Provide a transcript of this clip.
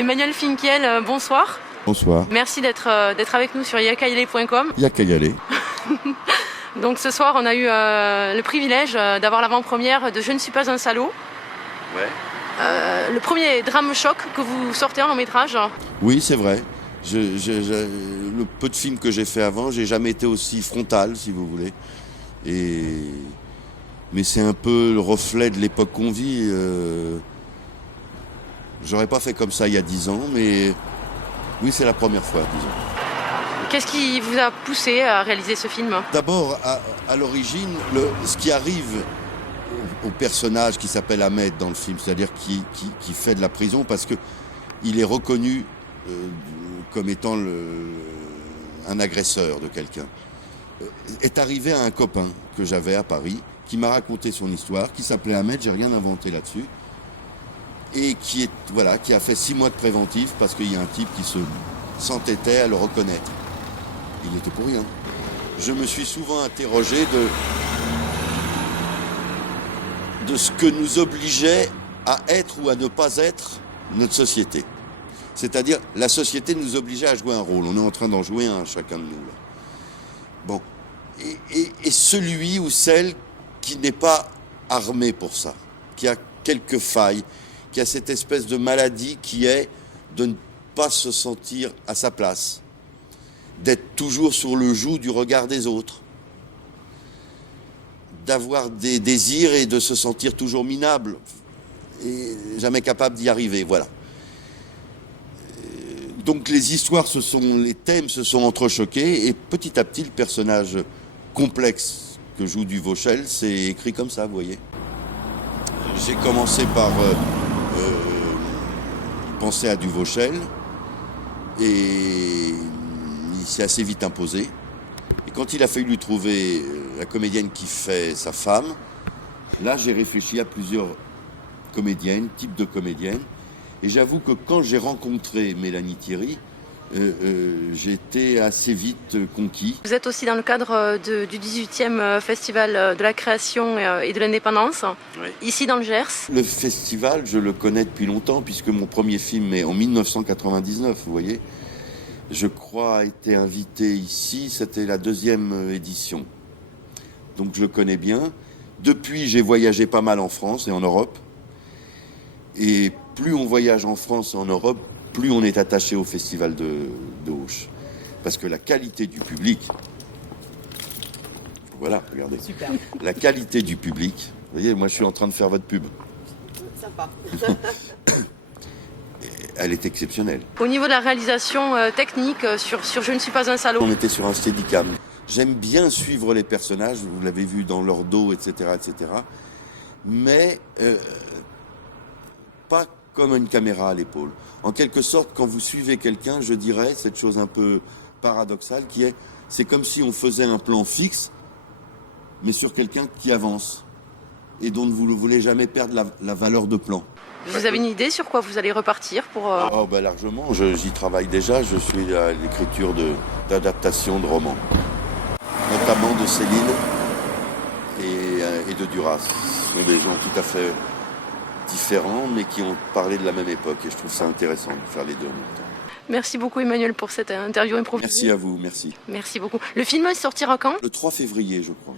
Emmanuel Finkiel, bonsoir. Bonsoir. Merci d'être avec nous sur yakayle.com. Il y a qu'à y aller. Donc ce soir, on a eu le privilège d'avoir l'avant-première de Je ne suis pas un salaud. Ouais. Le premier drame choc que vous sortez en long métrage. Oui, c'est vrai. Le peu de films que j'ai fait avant, j'ai jamais été aussi frontal, si vous voulez. Mais c'est un peu le reflet de l'époque qu'on vit. J'aurais pas fait comme ça il y a 10 ans, mais oui, c'est la première fois, disons. Qu'est-ce qui vous a poussé à réaliser ce film ? D'abord, à l'origine, ce qui arrive au personnage qui s'appelle Ahmed dans le film, c'est-à-dire qui fait de la prison parce qu'il est reconnu comme étant un agresseur de quelqu'un, est arrivé à un copain que j'avais à Paris, qui m'a raconté son histoire, qui s'appelait Ahmed, j'ai rien inventé là-dessus, et qui a fait 6 mois de préventif parce qu'il y a un type qui s'entêtait à le reconnaître. Il était pour rien. Je me suis souvent interrogé de ce que nous obligeait à être ou à ne pas être notre société. C'est-à-dire, la société nous obligeait à jouer un rôle. On est en train d'en jouer un, chacun de nous. Là. Bon. Et celui ou celle qui n'est pas armé pour ça, qui a quelques failles, qui a cette espèce de maladie qui est de ne pas se sentir à sa place, d'être toujours sur le joug du regard des autres, d'avoir des désirs et de se sentir toujours minable et jamais capable d'y arriver, voilà. Donc les thèmes se sont entrechoqués et petit à petit le personnage complexe que joue Duvauchel s'est écrit comme ça, vous voyez. J'ai commencé par penser à Duvauchel et il s'est assez vite imposé. Et quand il a fallu lui trouver la comédienne qui fait sa femme, là j'ai réfléchi à plusieurs comédiennes, types de comédiennes. Et j'avoue que quand j'ai rencontré Mélanie Thierry, j'ai été assez vite conquis. Vous êtes aussi dans le cadre du 18e Festival de la création et de l'indépendance, oui. Ici dans le Gers. Le festival, je le connais depuis longtemps, puisque mon premier film est en 1999, vous voyez. Je crois a été invité ici, c'était la 2e édition. Donc je le connais bien. Depuis, j'ai voyagé pas mal en France et en Europe. Et plus on voyage en France et en Europe, plus on est attaché au festival de Auch. Parce que la qualité du public... Voilà, regardez. Super. La qualité du public... Vous voyez, moi je suis en train de faire votre pub. Sympa. Elle est exceptionnelle. Au niveau de la réalisation technique sur Je ne suis pas un salaud. On était sur un steadicam. J'aime bien suivre les personnages, vous l'avez vu dans leur dos, etc. Mais pas comme une caméra à l'épaule. En quelque sorte, quand vous suivez quelqu'un, je dirais cette chose un peu paradoxale qui est, c'est comme si on faisait un plan fixe, mais sur quelqu'un qui avance et dont vous ne voulez jamais perdre la valeur de plan. Vous avez une idée sur quoi vous allez repartir pour... Oh, ben largement, j'y travaille déjà, je suis à l'écriture d'adaptation de romans, notamment de Céline et de Duras. Ce sont des gens tout à fait différents, mais qui ont parlé de la même époque, et je trouve ça intéressant de faire les deux en même temps. Merci beaucoup Emmanuel pour cette interview improvisée. Merci à vous, merci. Merci beaucoup. Le film sortira quand ? Le 3 février, je crois.